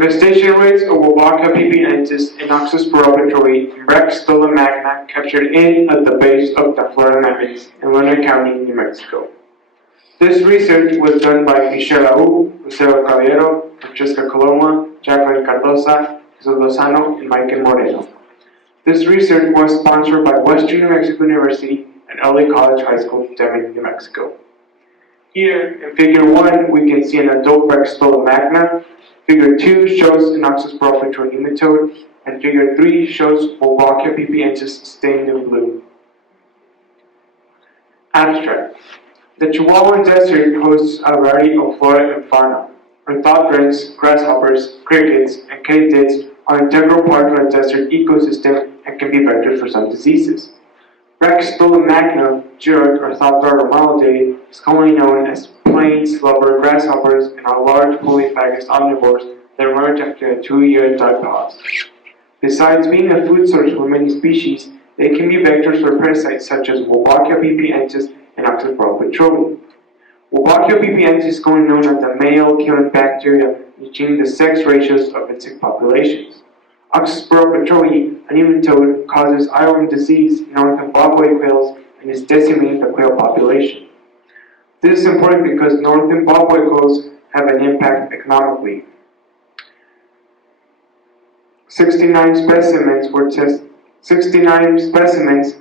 infestation rates of Wolbachia pipientis and Oxyspirura petrowi and Brachystola magna captured at the base of the Florida mountains in Luna County, New Mexico. This research was done by Michelle Au, Lucero Caballero, Francesca Coloma, Jacqueline Cardosa, Jesus Lozano, and Michael Moreno. This research was sponsored by Western New Mexico University and LA College High School, Deming, New Mexico. Here, in Figure 1, we can see an adult Brachystola magna. Figure 2 shows an Oxyspirura petrowi nematode, and Figure 3 shows Wolbachia pipiensis stained in blue. Abstract. The Chihuahuan Desert hosts a variety of flora and fauna. Orthopterids, grasshoppers, crickets, and katydids are an integral part of the desert ecosystem and can be vectors for some diseases. Brachystola magna, Jurg, Orthoptera romalidae, is commonly known as plain slubber grasshoppers and are large polyphagous omnivores that emerge after a 2-year drought pause. Besides being a food source for many species, they can be vectors for parasites such as Wolbachia pipiensis and Oxyspirura petrowi. Wolbachia pipiensis is commonly known as the male-killing bacteria, reaching the sex ratios of insect populations. Oxyspirura petrowi, a nematode, causes eyeworm disease in northern bobwhite quails and is decimating the quail population. This is important because northern bobwhite quails have an impact economically. 69 specimens,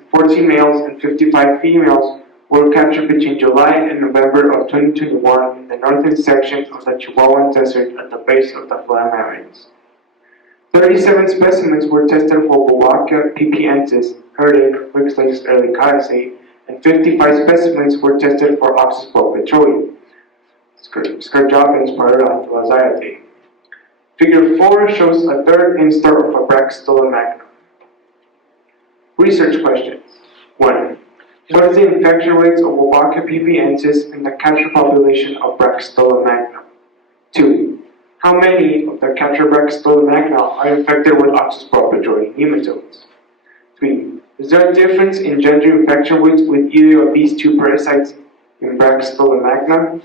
14 males and 55 females, were captured between July and November of 2021 in the northern section of the Chihuahuan Desert at the base of the Florida Mountains. 37 specimens were tested for Wolbachia pipiensis, Herdic, Wixlake's early codicea, and 55 specimens were tested for Oxyspirura petrowi, Scarjoppins parotolaziote. Figure 4 shows a third instar of a Brachystola magna. Research questions. 1. What is the infection rates of Wolbachia pipiensis in the captured population of Brachystola magna? 2. How many of the captured Brachystola magna are infected with Oxyspirura petrowi nematodes? 3. Is there a difference in gender infection rates with either of these two parasites in Brachystola magna?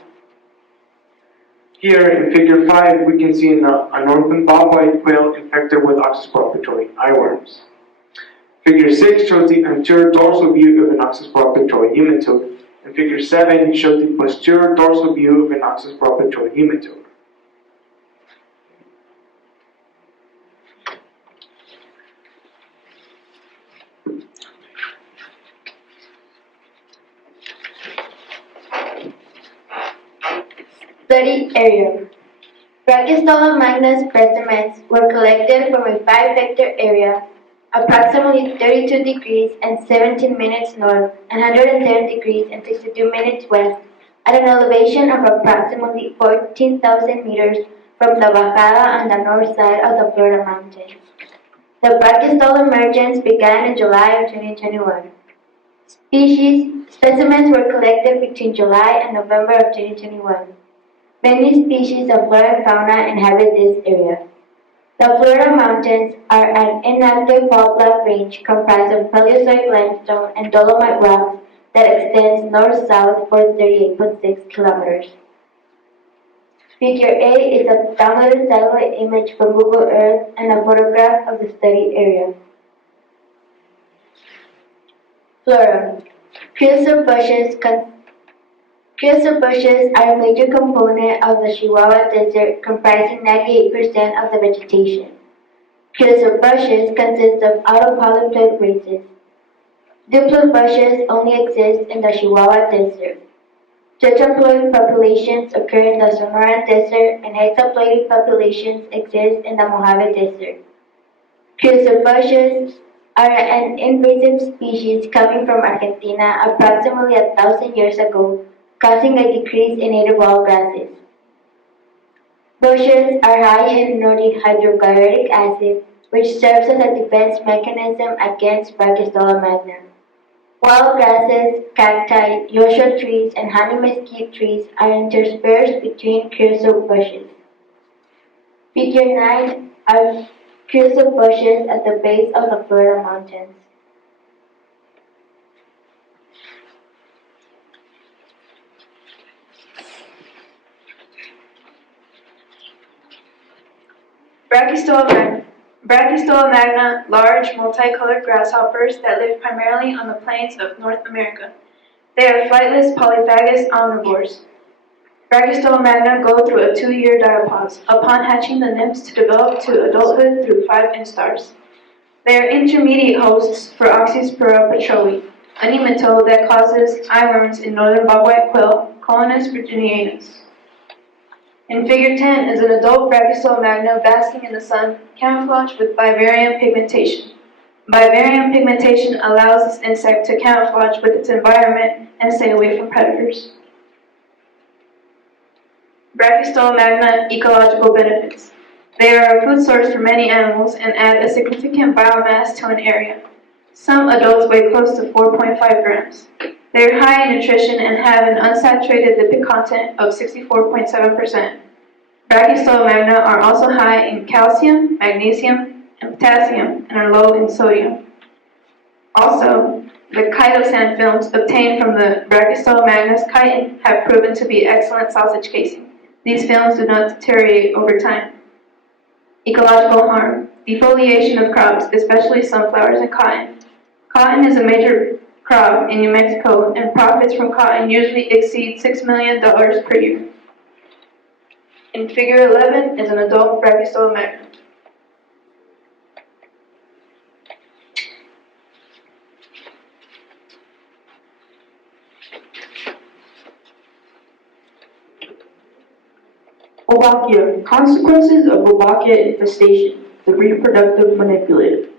Here in Figure 5, we can see a northern bobwhite quail infected with Oxyspirura petrowi eyeworms. Figure 6 shows the anterior dorsal view of an Oxyspirura petrowi nematode, and Figure 7 shows the posterior dorsal view of an Oxyspirura petrowi nematode. Study area. Brachystola magna specimens were collected from a 5-hectare area, approximately 32 degrees and 17 minutes north and 107 degrees and 62 minutes west, at an elevation of approximately 14,000 meters from the Bajada on the north side of the Florida mountains. The Brachystola emergence began in July of 2021. Specimens were collected between July and November of 2021. Many species of flora and fauna inhabit this area. The Florida mountains are an inactive fault-block range comprised of Paleozoic limestone and dolomite rocks that extends north-south for 38.6 kilometers. Figure A is a downloaded satellite image from Google Earth and a photograph of the study area. Flora. Creosote bushes are a major component of the Chihuahua Desert, comprising 98% of the vegetation. Creosote bushes consist of autopolyploid races. Diploid bushes only exist in the Chihuahua Desert. Tetraploid populations occur in the Sonoran Desert, and hexaploidy populations exist in the Mojave Desert. Creosote bushes are an invasive species coming from Argentina approximately 1,000 years ago, causing a decrease in native wild grasses. Bushes are high in Nordic hydrochloric acid, which serves as a defense mechanism against Brachystola magna. Wild grasses, cacti, Joshua trees, and honey mesquite trees are interspersed between creosote bushes. Figure 9 are creosote bushes at the base of the Florida mountains. Brachystola magna. Brachystola magna, large, multicolored grasshoppers that live primarily on the plains of North America. They are flightless, polyphagous omnivores. Brachystola magna go through a 2-year diapause, upon hatching the nymphs to develop to adulthood through 5 instars. They are intermediate hosts for Oxyspirura petrowi, a nematode that causes eyeworms in northern bobwhite quill, Colonus virginianus. In Figure 10 is an adult Brachystola magna basking in the sun, camouflaged with bivarium pigmentation. Bivarium pigmentation allows this insect to camouflage with its environment and stay away from predators. Brachystola magna ecological benefits. They are a food source for many animals and add a significant biomass to an area. Some adults weigh close to 4.5 grams. They are high in nutrition and have an unsaturated lipid content of 64.7%. Brachystola magna are also high in calcium, magnesium, and potassium and are low in sodium. Also, the chitosan films obtained from the Brachystola magna's chitin have proven to be excellent sausage casing. These films do not deteriorate over time. Ecological harm. Defoliation of crops, especially sunflowers and cotton. Cotton is a major crop in New Mexico, and profits from cotton usually exceed $6 million per year. In Figure 11 is an adult Brachystola magna. Wolbachia. Consequences of Wolbachia infestation. The reproductive manipulative.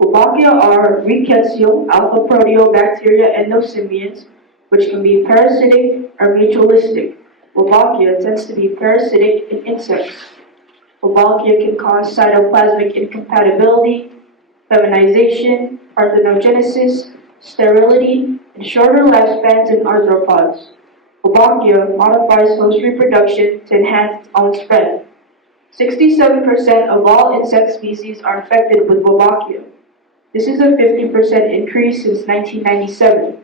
Wolbachia are rickettsial alpha proteobacteria endosymbionts, which can be parasitic or mutualistic. Wolbachia tends to be parasitic in insects. Wolbachia can cause cytoplasmic incompatibility, feminization, parthenogenesis, sterility, and shorter lifespans in arthropods. Wolbachia modifies host reproduction to enhance its own spread. 67% of all insect species are infected with Wolbachia. This is a 50% increase since 1997.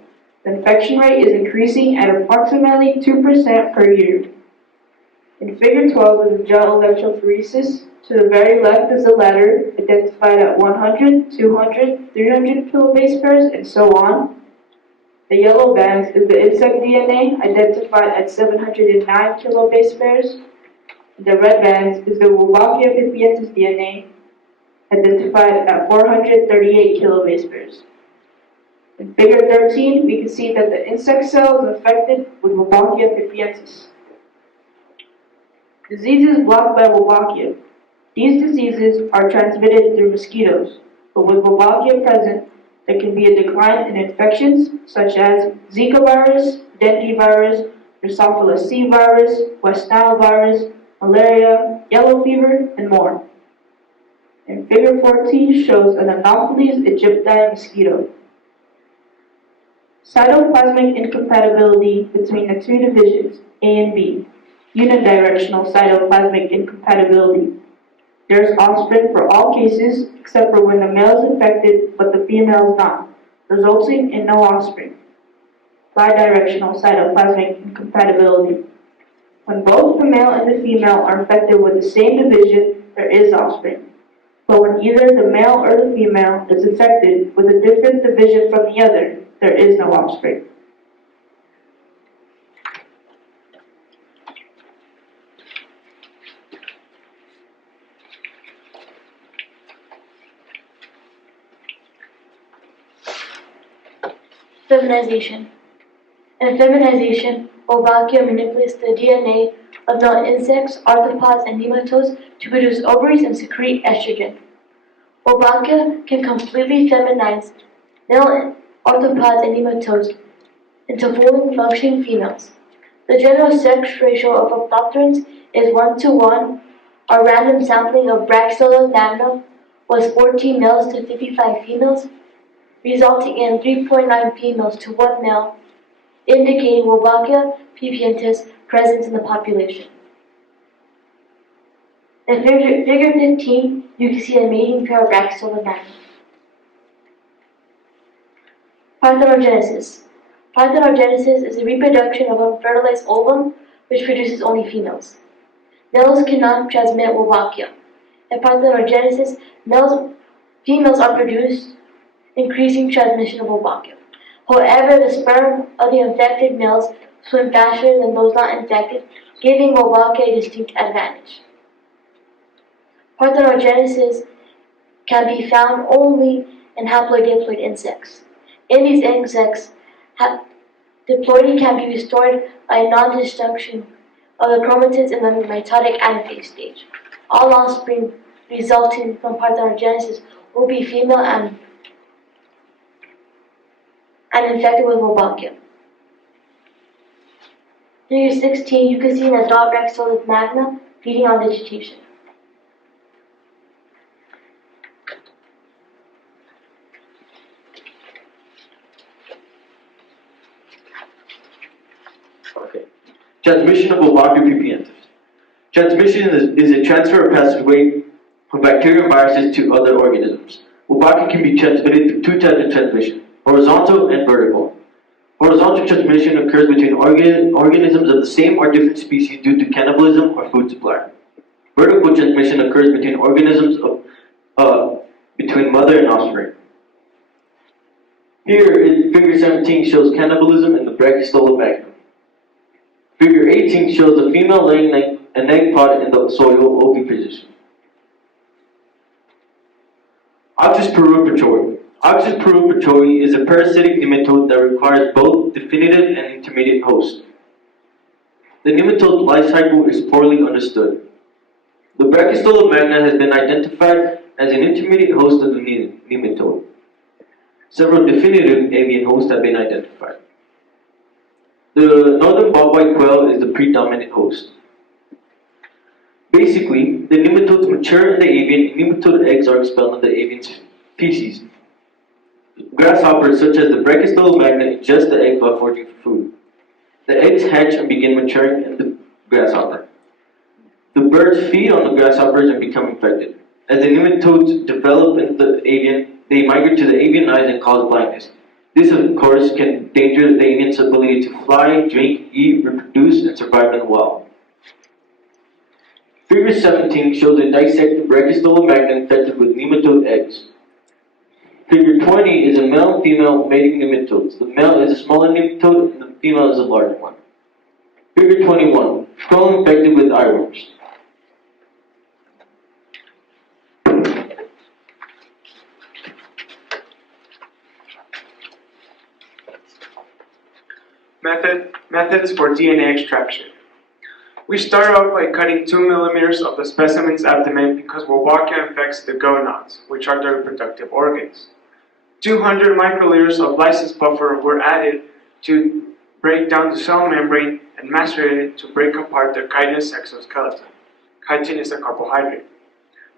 The infection rate is increasing at approximately 2% per year. In Figure 12 is a gel electrophoresis. To the very left is the ladder, identified at 100, 200, 300 kilobase pairs, and so on. The yellow bands is the insect DNA, identified at 709 kilobase pairs. The red bands is the Wolbachia pipientis DNA, identified at 438 kilobase pairs. In Figure 13, we can see that the insect cell is infected with Wolbachia pipientis. Diseases blocked by Wolbachia. These diseases are transmitted through mosquitoes, but with Wolbachia present, there can be a decline in infections such as Zika virus, dengue virus, Drosophila C virus, West Nile virus, malaria, yellow fever, and more. And Figure 14 shows an Anopheles aegypti mosquito. Cytoplasmic incompatibility between the two divisions, A and B. Unidirectional cytoplasmic incompatibility. There is offspring for all cases except for when the male is infected but the female is not, resulting in no offspring. Bidirectional cytoplasmic incompatibility. When both the male and the female are infected with the same division, there is offspring. But when either the male or the female is infected with a different division from the other, there is no offspring. Feminization. In feminization, Wolbachia manipulates the DNA of male insects, arthropods, and nematodes to produce ovaries and secrete estrogen. Wolbachia can completely feminize male arthropods and nematodes into fully functioning females. The general sex ratio of orthopterans is 1:1. Our random sampling of Brachystola magna was 14 males to 55 females, resulting in 3.9 females to 1 male, indicating Wolbachia pipientis presence in the population. In figure 15, you can see a mating pair of Brachystola magna. Parthenogenesis. Parthenogenesis is the reproduction of a fertilized ovum which produces only females. Males cannot transmit Wolbachia, In parthenogenesis, females are produced, increasing transmission of Wolbachia. However, the sperm of the infected males swim faster than those not infected, giving Wolbachia a distinct advantage. Parthenogenesis can be found only in haplodiploid insects. In these insects, diploidy can be restored by non-destruction of the chromatids in the mitotic anaphase stage. All offspring resulting from parthenogenesis will be female and infected with Wolbachia. Figure 16, you can see an adult Brachystola magna feeding on vegetation. Okay. Transmission of Wolbachia pipientis. Transmission is a transfer or passageway from bacteria and viruses to other organisms. Wolbachia can be transmitted through two types of transmission, horizontal and vertical. Horizontal transmission occurs between organisms of the same or different species due to cannibalism or food supply. Vertical transmission occurs between organisms between mother and offspring. Here, figure 17 shows cannibalism in the Brachystola magna. Figure 18 shows the female laying an egg pod in the soil oviposition. Oxyspirura petrowi. Oxyspirura petrowi is a parasitic nematode that requires both definitive and intermediate hosts. The nematode life cycle is poorly understood. The Brachystola magna has been identified as an intermediate host of the nematode. Several definitive avian hosts have been identified. The northern bobwhite quail is the predominant host. Basically, the nematodes mature in the avian and nematode eggs are expelled in the avian's feces. Grasshoppers such as the Brachystola magna ingest the egg while foraging for food. The eggs hatch and begin maturing in the grasshopper. The birds feed on the grasshoppers and become infected. As the nematodes develop in the avian, they migrate to the avian eyes and cause blindness. This, of course, can endanger the avian's ability to fly, drink, eat, reproduce, and survive in the wild. Figure 17 shows a dissected Brachystola magna infected with nematode eggs. Figure 20 is a male and female mating nematodes. The male is a smaller nematode and the female is a larger one. Figure 21, skull infected with eyeworms. Methods for DNA extraction. We start off by cutting 2 millimeters of the specimen's abdomen because Wolbachia infects the gonads, which are the reproductive organs. 200 microliters of lysis buffer were added to break down the cell membrane and macerated to break apart the chitinous exoskeleton. Chitin is a carbohydrate.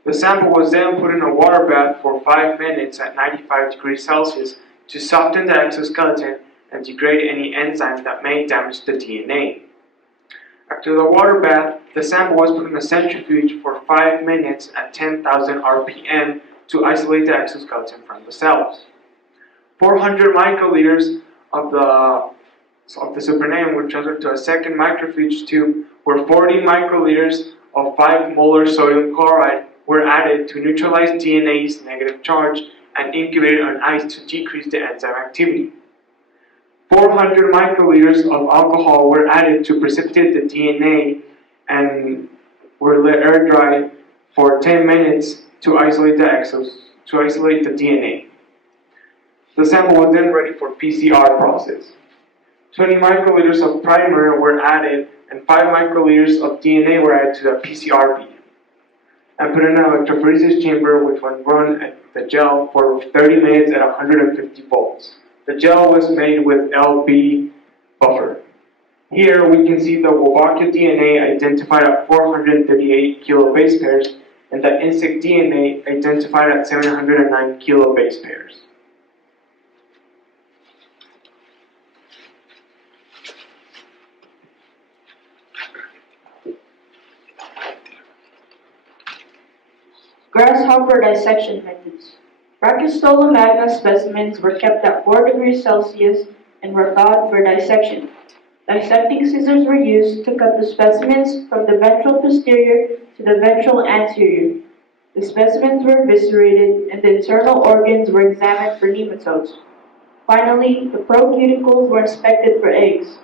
The sample was then put in a water bath for 5 minutes at 95 degrees Celsius to soften the exoskeleton and degrade any enzymes that may damage the DNA. After the water bath, the sample was put in a centrifuge for 5 minutes at 10,000 RPM to isolate the exoskeleton from the cells. 400 microliters of the supernatant were transferred to a second microfuge tube where 40 microliters of 5 molar sodium chloride were added to neutralize DNA's negative charge and incubated on ice to decrease the enzyme activity. 400 microliters of alcohol were added to precipitate the DNA and were let air dry for 10 minutes to isolate the DNA. The sample was then ready for PCR process. 20 microliters of primer were added and 5 microliters of DNA were added to the PCR bead and put in an electrophoresis chamber which was run at the gel for 30 minutes at 150 volts. The gel was made with LB buffer. Here we can see the Wolbachia DNA identified at 438 kilobase pairs and the insect DNA identified at 709 kilobase pairs. Grasshopper dissection methods. Brachystola magna specimens were kept at 4 degrees Celsius and were thawed for dissection. Dissecting scissors were used to cut the specimens from the ventral posterior to the ventral anterior. The specimens were eviscerated and the internal organs were examined for nematodes. Finally, the procuticles were inspected for eggs.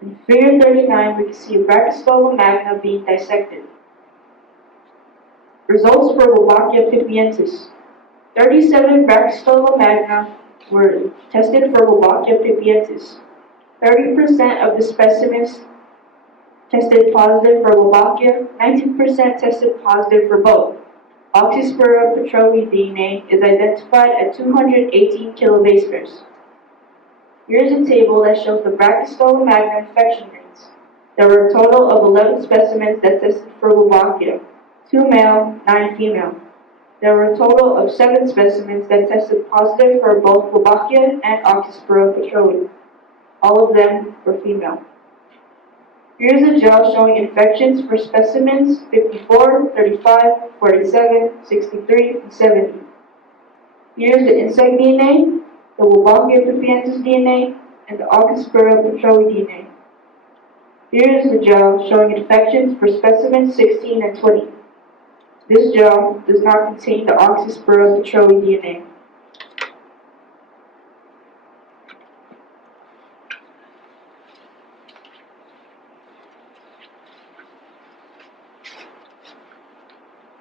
In figure 39, we can see a Brachystola magna being dissected. Results for Wolbachia pipientis. 37 Brachystola magna were tested for Wolbachia pipientis. 30% of the specimens tested positive for Wolbachia, 19% tested positive for both. Oxyspirura petrowi DNA is identified at 218 kilobase pairs. Here is a table that shows the Brachystola magna infection rates. There were a total of 11 specimens that tested for Wolbachia, 2 male, 9 female. There were a total of 7 specimens that tested positive for both Wolbachia and Oxyspirura petrowi. All of them were female. Here is a gel showing infections for specimens 54, 35, 47, 63, and 70. Here is the insect DNA, the Wolbachia pipientis DNA, and the Oxyspirura petrowi DNA. Here is the gel showing infections for specimens 16 and 20. This gel does not contain the Oxyspirura petrowi DNA.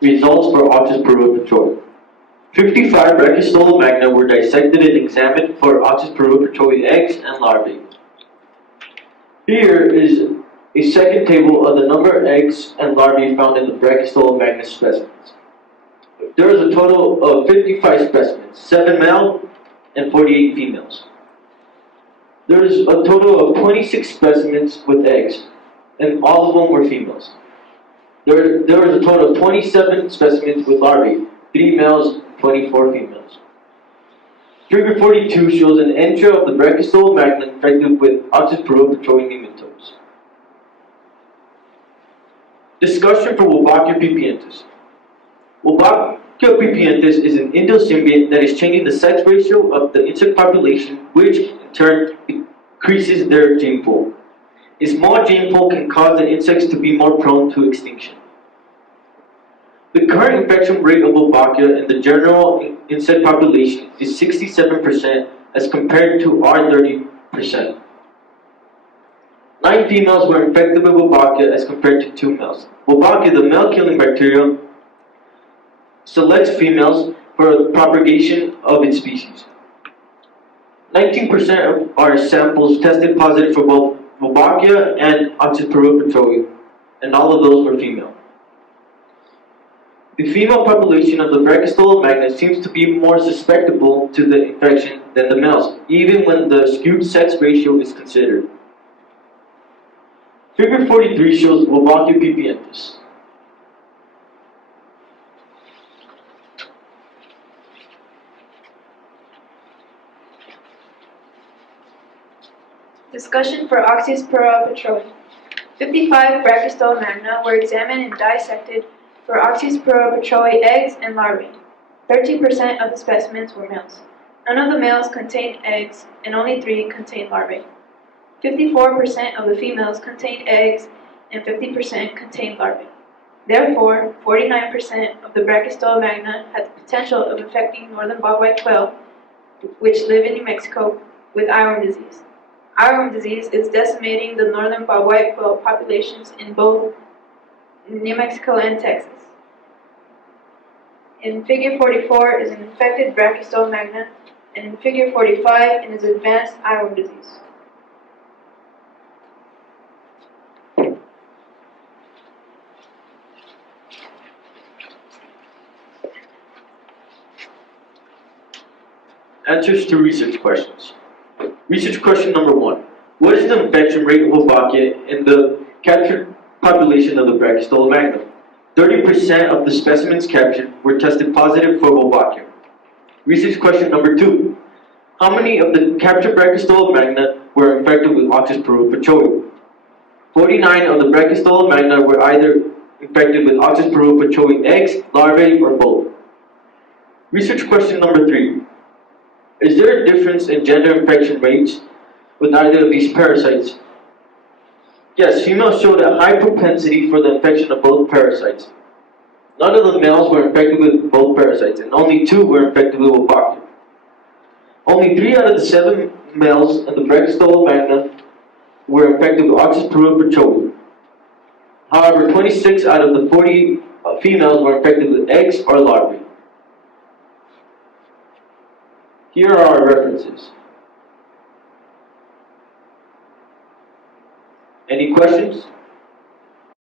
Results for Oxyspirura petrowi. 55 Brachystola magna were dissected and examined for Oxyspirura petrowi eggs and larvae. Here is a second table of the number of eggs and larvae found in the Brachystola magna specimens. There is a total of 55 specimens, 7 male and 48 females. There is a total of 26 specimens with eggs, and all of them were females. There was a total of 27 specimens with larvae, 3 males, 24 females. Figure 42 shows an entry of the Brachystola magna infected with Oxyspirura petrowi nematodes. Discussion for Wolbachia pipientis. Wolbachia pipientis is an endosymbiont that is changing the sex ratio of the insect population, which in turn increases their gene pool. A small gene pool can cause the insects to be more prone to extinction. The current infection rate of Wolbachia in the general insect population is 67% as compared to our 30%. 9 females were infected with Wolbachia as compared to 2 males. Wolbachia, the male-killing bacteria, selects females for propagation of its species. 19% of our samples tested positive for both Wolbachia and Oxyspirura petrowi, and all of those were female. The female population of the Brachystola magna seems to be more susceptible to the infection than the males, even when the skewed sex ratio is considered. Figure 43 shows Wolbachia pipientis. Discussion for Oxyspirura petrowi. 55 Brachystola magna were examined and dissected for Oxyspirura petrowi eggs and larvae. 13% of the specimens were males. None of the males contained eggs, and only 3 contained larvae. 54% of the females contained eggs, and 50% contained larvae. Therefore, 49% of the Brachystola magna had the potential of infecting northern bobwhite quail, which live in New Mexico, with eyeworm disease. Eyeworm disease is decimating the northern bobwhite quail populations in both New Mexico and Texas. In figure 44 is an infected Brachystola magna, and in figure 45 is advanced eyeworm disease. Answers to research questions. Research question number 1. What is the infection rate of Wolbachia in the captured population of the Brachystola magna? 30% of the specimens captured were tested positive for Wolbachia. Research question number 2. How many of the captured Brachystola magna were infected with Oxyspirura petrowi? 49 of the Brachystola magna were either infected with Oxyspirura petrowi eggs, larvae, or both. Research question number 3. Is there a difference in gender infection rates with either of these parasites? Yes, females showed a high propensity for the infection of both parasites. None of the males were infected with both parasites, and only 2 were infected with Wolbachia. Only 3 out of the 7 males in the Brachystola magna were infected with Oxyspirura petrowi. However, 26 out of the 40 females were infected with eggs or larvae. Here are our references. Any questions?